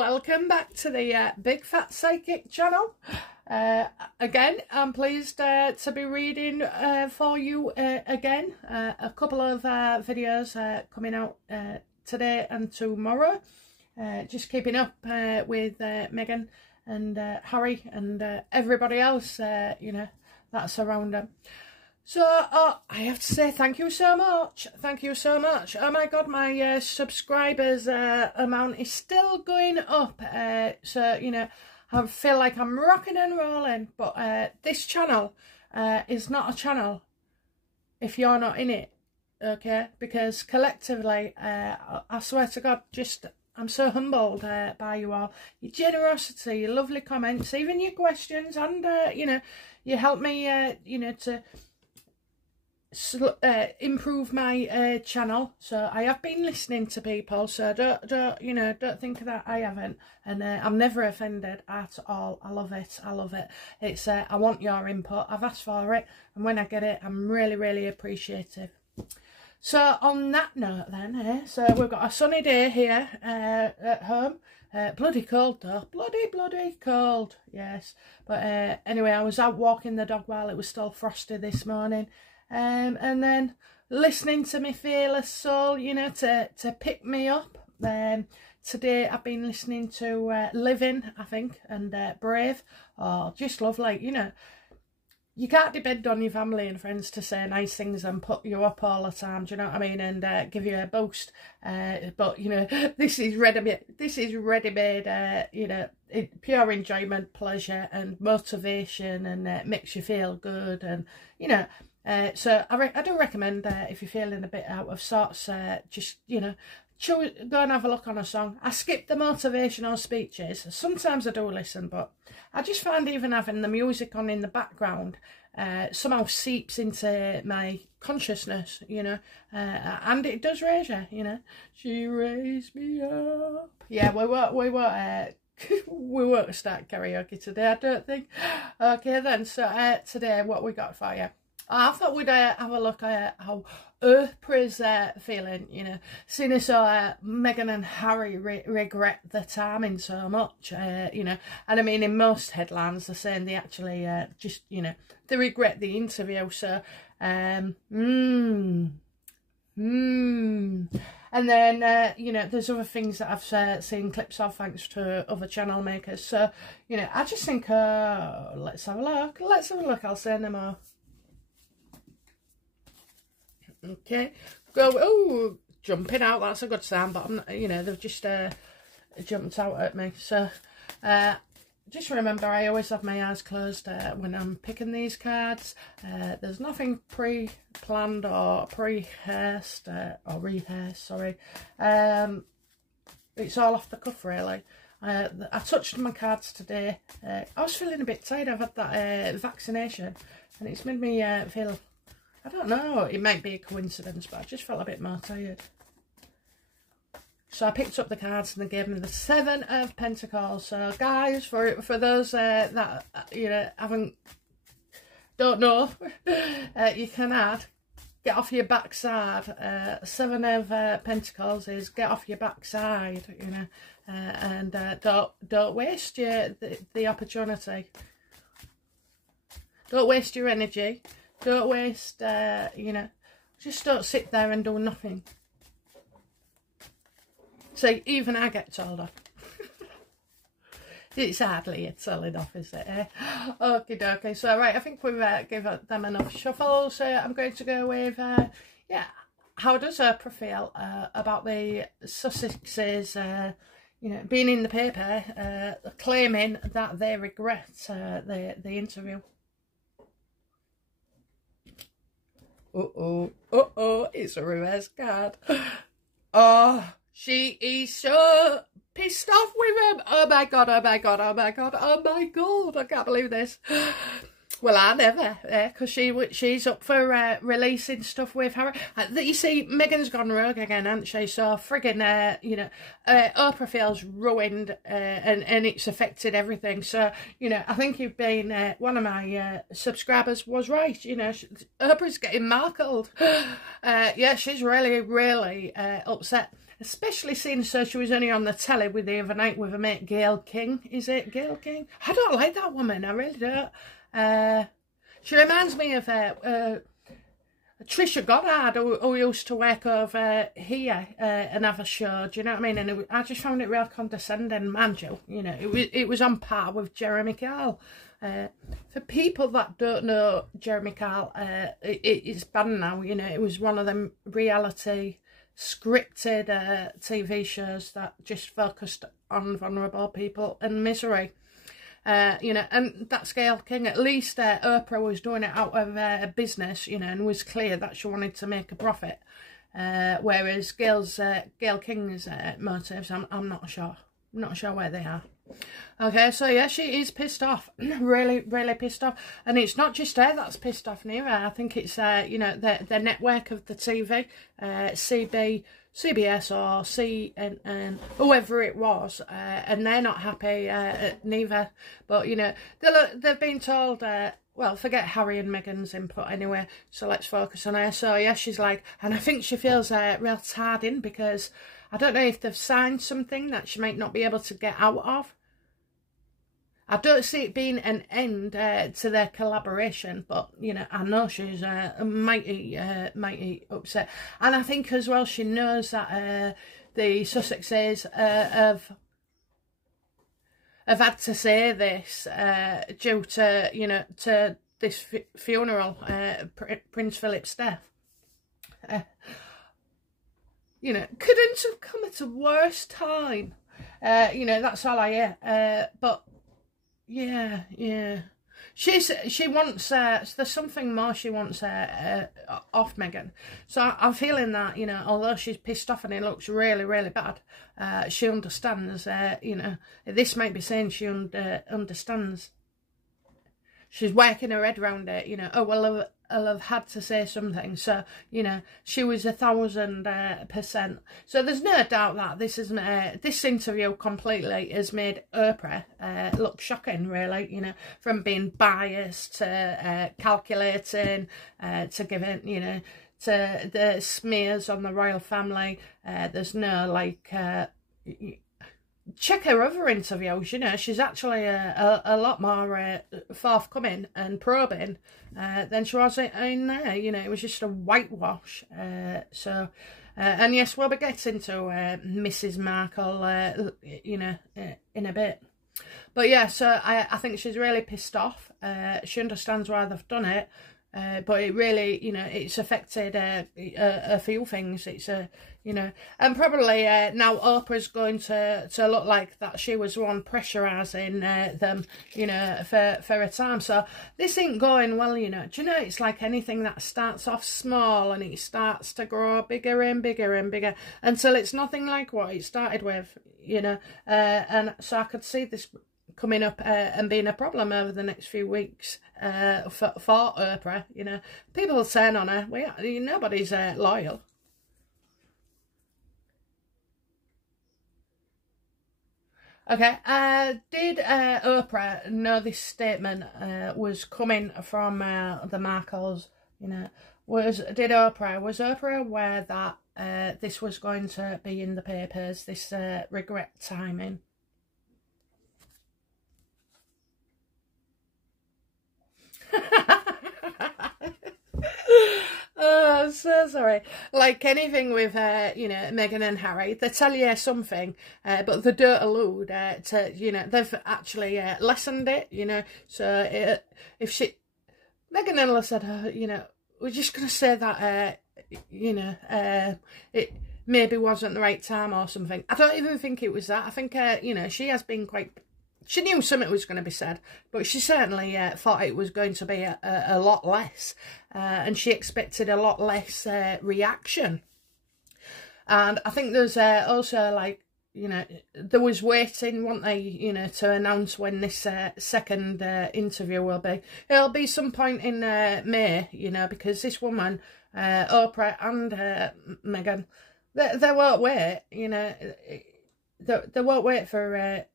welcome back to the Big Fat Psychic channel. Again, I'm pleased to be reading for you again. A couple of videos coming out today and tomorrow. Just keeping up with Meghan and Harry and everybody else, you know, that's around them. So, I have to say thank you so much. Thank you so much. Oh my God, my subscribers amount is still going up. So, you know, I feel like I'm rocking and rolling. But this channel is not a channel if you're not in it, okay? Because collectively, I swear to God, just I'm so humbled by you all. Your generosity, your lovely comments, even your questions, and, you know, you help me, you know, to improve my channel. So I have been listening to people, so don't you know, don't think that I haven't, and I'm never offended at all. I love it. I love it. It's I want your input. I've asked for it, and when I get it, I'm really appreciative. So on that note then, so we've got a sunny day here at home. Bloody cold though, bloody cold, yes. But anyway, I was out walking the dog while it was still frosty this morning. And then listening to my fearless soul, you know, to pick me up. Today I've been listening to Living, I think, and Brave. Oh, just lovely, you know. You can't depend on your family and friends to say nice things and put you up all the time, do you know what I mean, and give you a boost. But, you know, this is ready-made, you know, pure enjoyment, pleasure and motivation, and makes you feel good, and, you know. So I do recommend, if you're feeling a bit out of sorts, just, you know, go and have a look on a song. I skip the motivational speeches. Sometimes I do listen, but I just find even having the music on in the background somehow seeps into my consciousness, you know, and it does raise you, you know. She raised me up. Yeah, we won't start karaoke today, I don't think. Okay then, so today what we got for you? I thought we'd have a look at how Oprah's feeling, you know, seeing as Meghan and Harry regret the timing so much, you know, and I mean in most headlines they're saying they actually just, you know, they regret the interview, so, and then, you know, there's other things that I've seen clips of thanks to other channel makers, so, you know, I just think, let's have a look, I'll say no more. Okay, go. Oh, jumping out, that's a good sound, but I'm not, you know, they've just jumped out at me. So just remember, I always have my eyes closed when I'm picking these cards. There's nothing pre-planned or pre-rehearsed, or rehearsed, sorry. It's all off the cuff, really. I touched my cards today. I was feeling a bit tired. I've had that vaccination, and it's made me feel, I don't know, it might be a coincidence, but I just felt a bit more tired. So I picked up the cards and they gave me the Seven of Pentacles. So guys, for those that, you know, don't know, you can add, get off your backside. Seven of Pentacles is get off your backside, you know, and don't waste the opportunity. Don't waste your energy. Don't waste, you know, just don't sit there and do nothing. So even I get told off. It's hardly a solid off, is it? Okie dokie. So, right, I think we've given them enough shuffles. So I'm going to go with, yeah, how does Oprah feel about the Sussexes, you know, being in the paper, claiming that they regret the interview. It's a reverse card. Oh, she is so pissed off with him. Oh my God, I can't believe this. Well, I never, because she's up for releasing stuff with Harry. You see, Meghan's gone rogue again, hasn't she? So friggin', you know, Oprah feels ruined, and it's affected everything. So, you know, I think you've been, one of my subscribers was right. You know, Oprah's getting markled. Yeah, she's really upset. especially seeing so she was only on the telly with the other night with her mate Gayle King. Is it Gayle King? I don't like that woman, I really don't. She reminds me of Trisha Goddard, who used to work over here and have a show, do you know what I mean? And I just found it real condescending, mind you. You know, it was on par with Jeremy Kyle. For people that don't know Jeremy Kyle, it's banned now, you know. It was one of them reality scripted TV shows that just focused on vulnerable people and misery. You know, and that's Gayle King. At least Oprah was doing it out of business, you know, and was clear that she wanted to make a profit. Whereas Gayle King's motives, I'm not sure. I'm not sure where they are. Okay, so yeah, she is pissed off. Really, really pissed off. And it's not just her that's pissed off neither. I think it's, you know, the network of the TV, CBS or CNN, whoever it was, and they're not happy neither. But, you know, they've been told, well, forget Harry and Meghan's input anyway, so let's focus on her. So, yeah, she's like, and I think she feels real tied in because I don't know if they've signed something that she might not be able to get out of. I don't see it being an end to their collaboration, but, you know, I know she's mighty upset. And I think as well she knows that the Sussexes have had to say this due to, you know, to this funeral, Prince Philip's death. You know, couldn't have come at a worse time. You know, that's all I hear. But yeah. She wants, there's something more she wants off Meghan. So I'm feeling that, you know, although she's pissed off and it looks really, really bad, she understands, you know, this might be saying she understands. She's working her head around it, you know, oh, well, I'll have had to say something. So, you know, she was 1,000%. So there's no doubt that this interview completely has made Oprah look shocking, really, you know, from being biased to calculating to giving, you know, to the smears on the royal family. There's no, like, check her other interviews, you know, she's actually a lot more forthcoming and probing than she was in there, you know, it was just a whitewash. So, and yes, we'll be getting to Mrs. Markle, you know, in a bit. But yeah, so I think she's really pissed off. She understands why they've done it. But it really, you know, it's affected a few things. It's you know, and probably now Oprah's going to look like that she was the one pressurising them, you know, for a time. So this ain't going well, you know. Do you know, it's like anything that starts off small and it starts to grow bigger and bigger and bigger until it's nothing like what it started with, you know. And so I could see this coming up and being a problem over the next few weeks for Oprah, you know. People will turn on her. Nobody's loyal. Okay, did Oprah know this statement was coming from the Markles, you know? Was Oprah aware that this was going to be in the papers, this regret timing? Oh, I'm so sorry. Like anything with, you know, Meghan and Harry, they tell you something, but they don't allude to, you know, they've actually lessened it, you know. So if Meghan and Ella said, oh, you know, we're just going to say that, you know, it maybe wasn't the right time or something. I don't even think it was that. I think, you know, she has been quite... She knew something was going to be said, but she certainly thought it was going to be a lot less. And she expected a lot less reaction. And I think there's also, like, you know, there was waiting, weren't they, you know, to announce when this second interview will be. It'll be some point in May, you know, because this woman, Oprah and Meghan, they won't wait, you know. They won't wait for...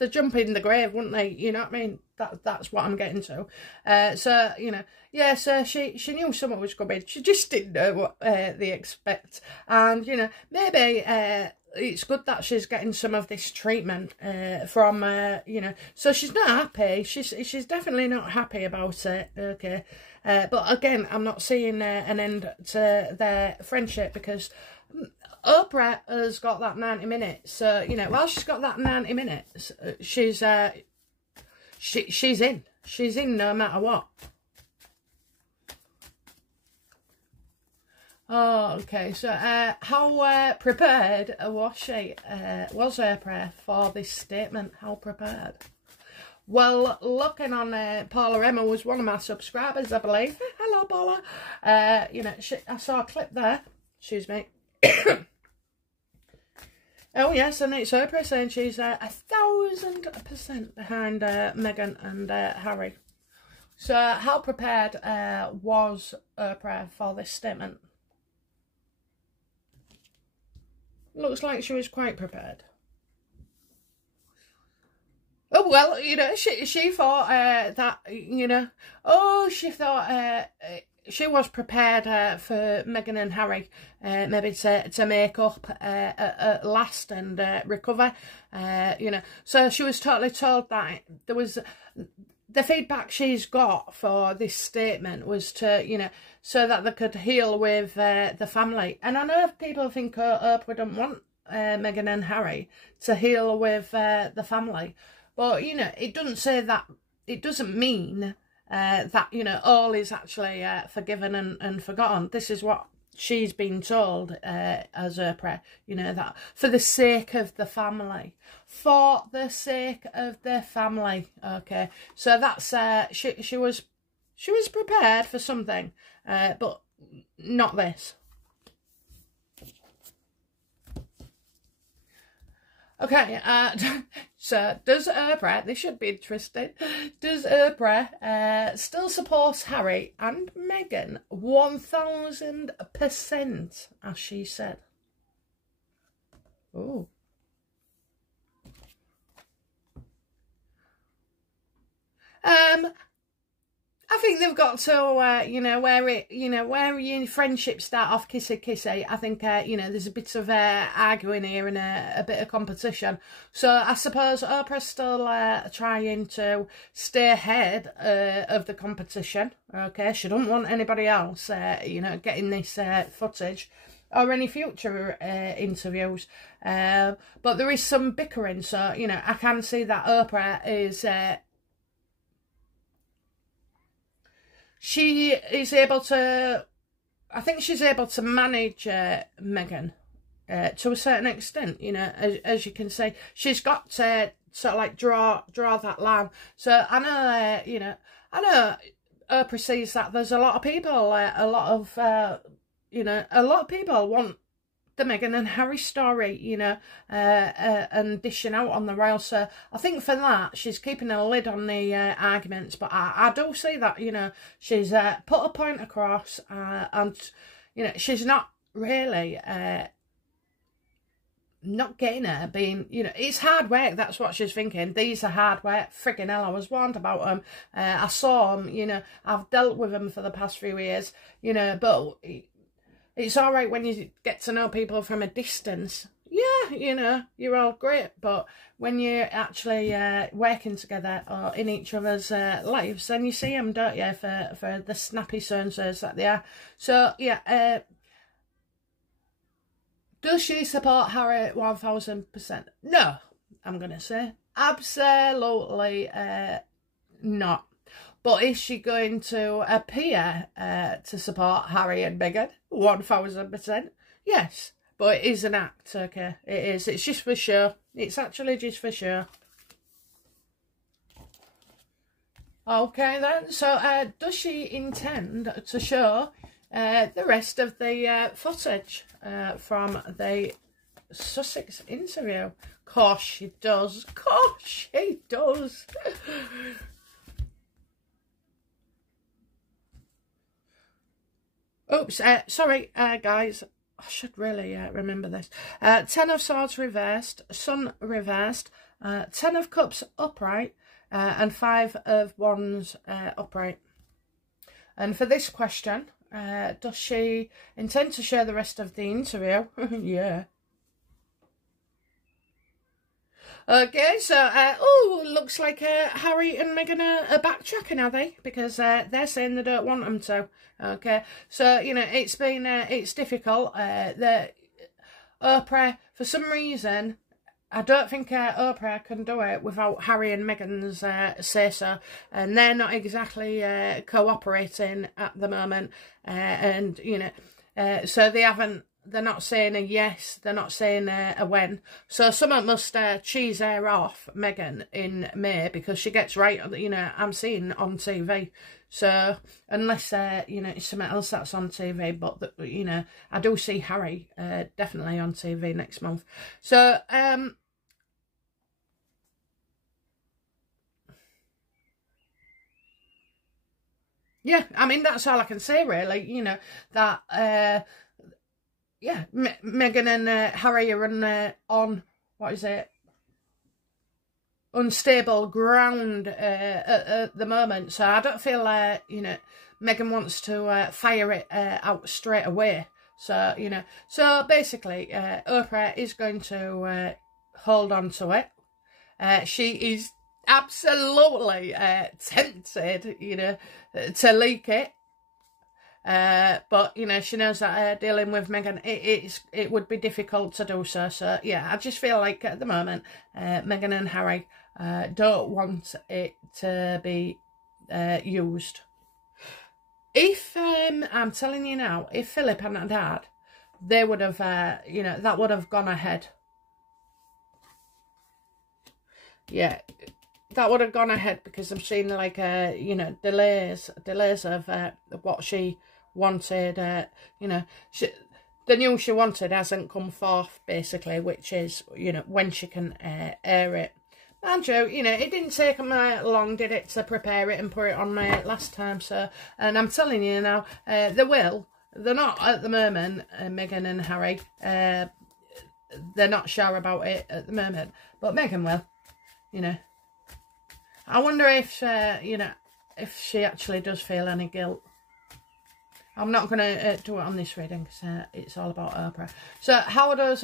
they'd jump in the grave, wouldn't they? You know what I mean? That's what I'm getting to. So, you know, yeah, so she knew someone was coming. She just didn't know what they expect. And, you know, maybe it's good that she's getting some of this treatment from, you know, so she's not happy. She's definitely not happy about it, okay? But again, I'm not seeing an end to their friendship because Oprah has got that 90 minutes. So, you know, while she's got that 90 minutes, she's in. She's in no matter what. Oh, okay. So, how prepared was she? Was Oprah for this statement? How prepared? Well, looking on Paula Emma was one of my subscribers, I believe. Hello, Paula. You know, I saw a clip there. Excuse me. Oh, yes, and it's Oprah saying she's 1,000% behind Meghan and Harry. So, how prepared was Oprah for this statement? Looks like she was quite prepared. Oh, well, you know, she thought that, you know, she thought she was prepared for Meghan and Harry, maybe to make up at last and recover, you know. So she was totally told that there was, the feedback she's got for this statement was to, you know, so that they could heal with the family. And I know people think Oprah don't want Meghan and Harry to heal with the family. But, you know, it doesn't say that, it doesn't mean that, you know, all is actually forgiven and forgotten. This is what she's been told as Oprah, you know, that for the sake of the family. For the sake of the family, okay. So that's, she was prepared for something, but not this. Okay, so does Oprah, this should be interesting, does Oprah still support Harry and Meghan 1,000%, as she said? Oh. I think they've got to, you know, where your friendships start off kissy. I think, you know, there's a bit of arguing here and a bit of competition. So I suppose Oprah's still trying to stay ahead of the competition. Okay, she doesn't want anybody else, you know, getting this footage or any future interviews. But there is some bickering, so, you know, I can see that Oprah is... she is able to, I think she's able to manage Meghan to a certain extent, you know, as you can see. She's got to sort of like draw that line. So I know, you know, I know Oprah sees that there's a lot of people, you know, a lot of people want the Meghan and Harry story, you know, and dishing out on the royal. So I think for that, she's keeping a lid on the arguments. But I do see that, you know, she's put a point across and, you know, she's not really not getting her being, you know, it's hard work. That's what she's thinking. These are hard work. Friggin' hell, I was warned about them. I saw them, you know, I've dealt with them for the past few years, you know, but... it's all right when you get to know people from a distance. Yeah, you know, you're all great. But when you're actually working together or in each other's lives, then you see them, don't you, for the snappy so-and-sos that they are. So, yeah, does she support Harry 1,000%? No, I'm going to say. Absolutely not. But is she going to appear to support Harry and Meghan? 1,000%. Yes. But it is an act, okay? It is. It's just for show. It's actually just for show. Okay then. So does she intend to show the rest of the footage from the Sussex interview? Course she does. Course she does. Oops, sorry, guys. I should really remember this. Ten of Swords reversed, Sun reversed, Ten of Cups upright, and Five of Wands upright. And for this question, does she intend to share the rest of the interview? Yeah. Okay, so, looks like Harry and Meghan are backtracking, are they? Because they're saying they don't want them to. Okay, so, you know, it's been, it's difficult. Oprah, for some reason, I don't think Oprah can do it without Harry and Meghan's say-so. And they're not exactly cooperating at the moment. And, you know, so they're not saying a yes, they're not saying a when. So someone must cheese her off, Meghan, in May, because she gets right, you know, I'm seeing on TV. So unless, you know, it's something else that's on TV, but, you know, I do see Harry definitely on TV next month. So, yeah, I mean, that's all I can say, really, you know, that, yeah, Meghan and Harry are on, what is it, unstable ground at the moment. So I don't feel, you know, Meghan wants to fire it out straight away. So, you know, so basically, Oprah is going to hold on to it. She is absolutely tempted, you know, to leak it. But, you know, she knows that dealing with Meghan, it would be difficult to do so. So, yeah, I just feel like at the moment, Meghan and Harry don't want it to be used. If, I'm telling you now, if Philip hadn't died, they would have, you know, that would have gone ahead. Yeah, that would have gone ahead, because I'm seeing, like, you know, delays of what she wanted. You know, the news she wanted hasn't come forth, basically, which is, you know, when she can air it. And you know, it didn't take them long, did it, to prepare it and put it on last time. So, and I'm telling you now, they will. They're not at the moment, Meghan and Harry. They're not sure about it at the moment, but Meghan will. You know, I wonder if, you know, if she actually does feel any guilt. I'm not going to do it on this reading, because it's all about Oprah. So how does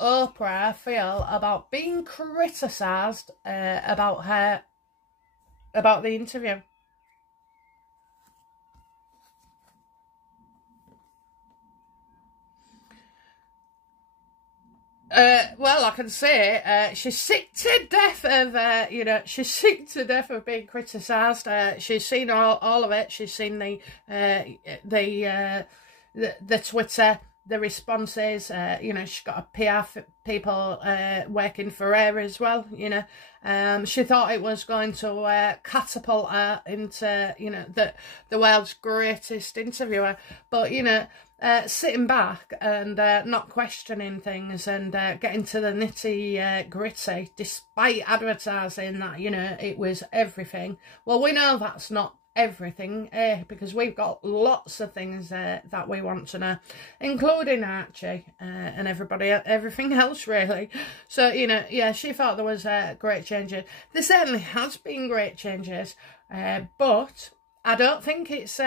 Oprah feel about being criticised about the interview? Well, I can say she's sick to death of, you know, she's sick to death of being criticised. She's seen all of it. She's seen the Twitter, the responses. You know, she's got a PR people working for her as well. You know, she thought it was going to catapult her into, you know, the world's greatest interviewer, but, you know, sitting back and not questioning things and getting to the nitty gritty, despite advertising that, you know, it was everything. Well, we know that's not everything, because we've got lots of things that we want to know, including Archie and everything else, really. So, you know, yeah, she thought there was great changes. There certainly has been great changes, but I don't think it's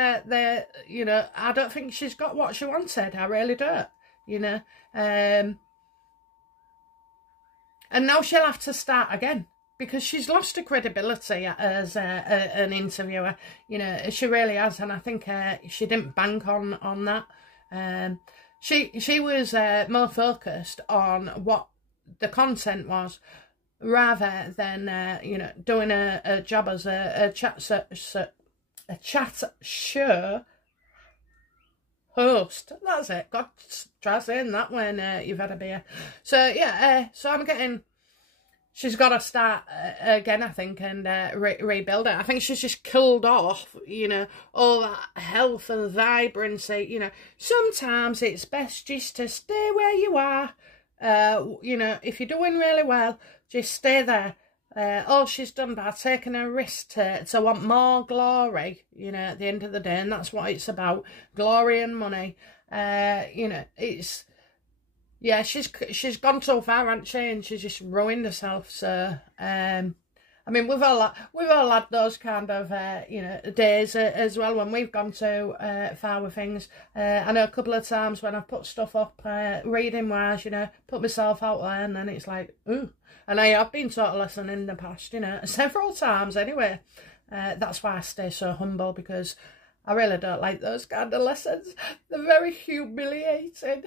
you know, I don't think she's got what she wanted. I really don't, you know. And now she'll have to start again, because she's lost her credibility as an interviewer. You know, she really has, and I think she didn't bank on that. She was more focused on what the content was, rather than you know, doing a job as a chat show host. That's it. God, try saying that when you've had a beer. So yeah, so I'm getting, she's got to start again, I think, and rebuild it. I think she's just killed off, you know, all that health and vibrancy. You know, sometimes it's best just to stay where you are. You know, if you're doing really well, just stay there. All she's done by taking a risk to want more glory, you know, at the end of the day, and that's what it's about, glory and money. You know, it's, yeah, she's gone too far, hasn't she? And she's just ruined herself. So, I mean, we've all had those kind of, you know, days as well when we've gone too far with things. I know a couple of times when I've put stuff up, reading-wise, you know, put myself out there, and then it's like, ooh. And I have been taught a lesson in the past, you know, several times anyway. That's why I stay so humble, because I really don't like those kind of lessons. They're very humiliating.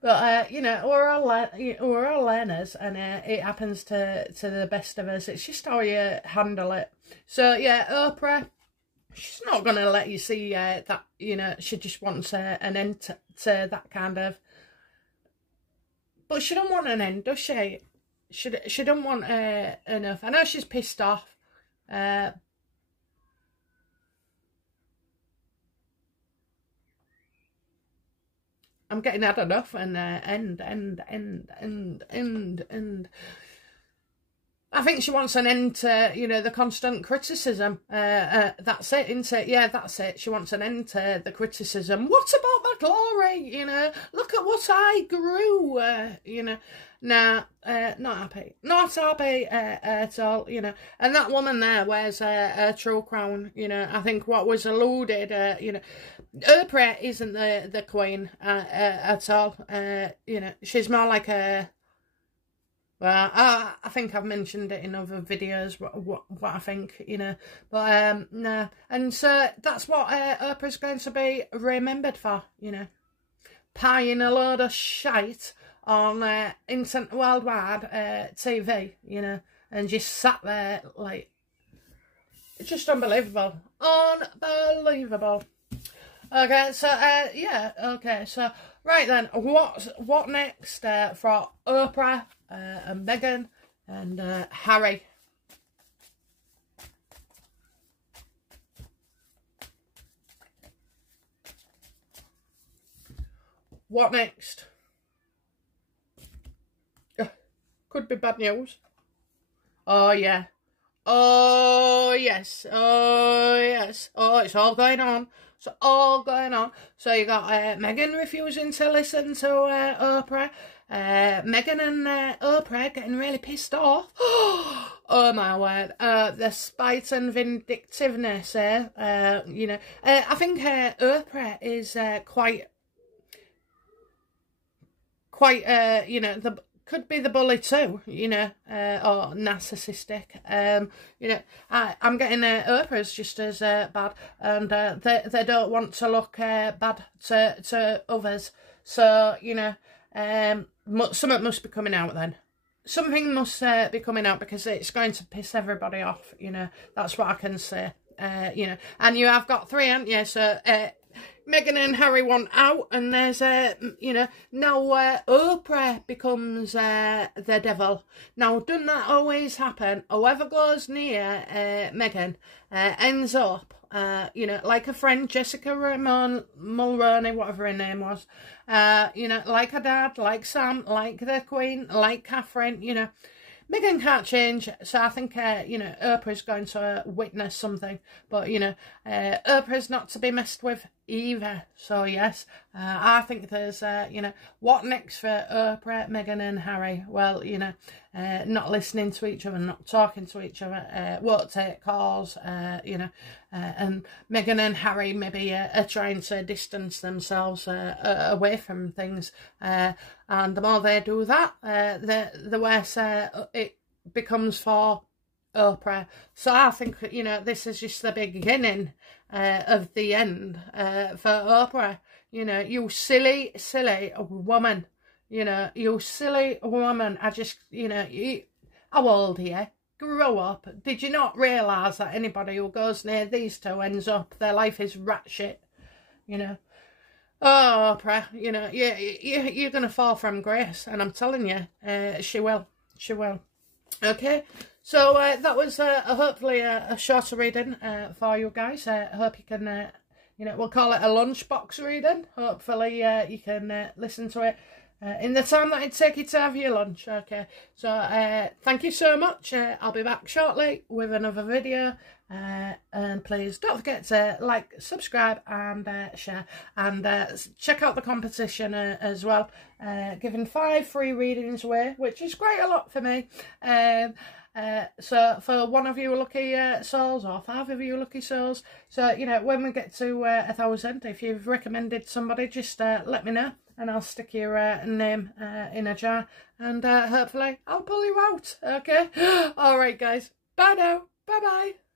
But, you know, we're all learners, and it happens to the best of us. It's just how you handle it. So, yeah, Oprah, she's not going to let you see that, you know, she just wants an end to that kind of... But she don't want an end, does she? She don't want enough. I know she's pissed off. I'm getting had enough, and end. I think she wants an end to, you know, the constant criticism. That's it, isn't it? Yeah, that's it. She wants an end to the criticism. What about my glory? You know, look at what I grew. You know, nah, not happy. Not happy at all, you know. And that woman there wears a true crown, you know. I think what was alluded, you know, Oprah isn't the queen at all. You know, she's more like a... Well, I think I've mentioned it in other videos, what I think, you know. But, no. And so that's what Oprah's going to be remembered for, you know. Pieing a load of shite on instant worldwide TV, you know. And just sat there, like, it's just unbelievable. Unbelievable. Okay, so, yeah, okay, so, right then, what next for Oprah and Meghan and Harry? What next? Could be bad news. Oh, yeah. Oh, yes. Oh, yes. Oh, it's all going on. It's all going on. So you got Meghan refusing to listen to Oprah. Meghan and Oprah getting really pissed off. Oh my word. The spite and vindictiveness, you know. I think Oprah is quite, you know, could be the bully too, you know, or narcissistic. You know, I'm getting Oprah's just as bad, and they don't want to look bad to others. So, you know, something must be coming out then. Something must be coming out, because it's going to piss everybody off, you know. That's what I can say. You know, and you have got three, haven't you? So, Meghan and Harry want out, and there's you know, now Oprah becomes the devil. Now, doesn't that always happen? Whoever goes near Meghan ends up, you know, like a friend, Jessica Mulroney, whatever her name was, you know, like her dad, like Sam, like the Queen, like Catherine, you know. Meghan can't change, so I think, you know, Oprah's going to witness something. But, you know, Oprah's not to be messed with either. So, yes, I think there's, you know, what next for Oprah, Meghan and Harry? Well, you know, not listening to each other, not talking to each other, won't take calls, you know. And Meghan and Harry maybe are trying to distance themselves away from things. And the more they do that, the worse it becomes for Oprah. So I think, you know, this is just the beginning of the end for Oprah. You know, you silly, silly woman. You know, you silly woman. I just, you know, how old are you? Grow up. Did you not realise that anybody who goes near these two ends up, their life is rat shit? You know. Oh, Oprah, you know, you're going to fall from grace, and I'm telling you, she will. She will. Okay, so that was hopefully a shorter reading for you guys. I hope you can, you know, we'll call it a lunchbox reading. Hopefully you can listen to it in the time that it'd take you to have your lunch. Okay, so thank you so much. I'll be back shortly with another video. And please don't forget to like, subscribe and share, and check out the competition as well. Giving 5 free readings away, which is quite a lot for me. So for one of you lucky souls, or 5 of you lucky souls, so you know, when we get to 1,000, if you've recommended somebody, just let me know and I'll stick your name in a jar, and hopefully I'll pull you out. Okay, all right guys, bye now, bye bye.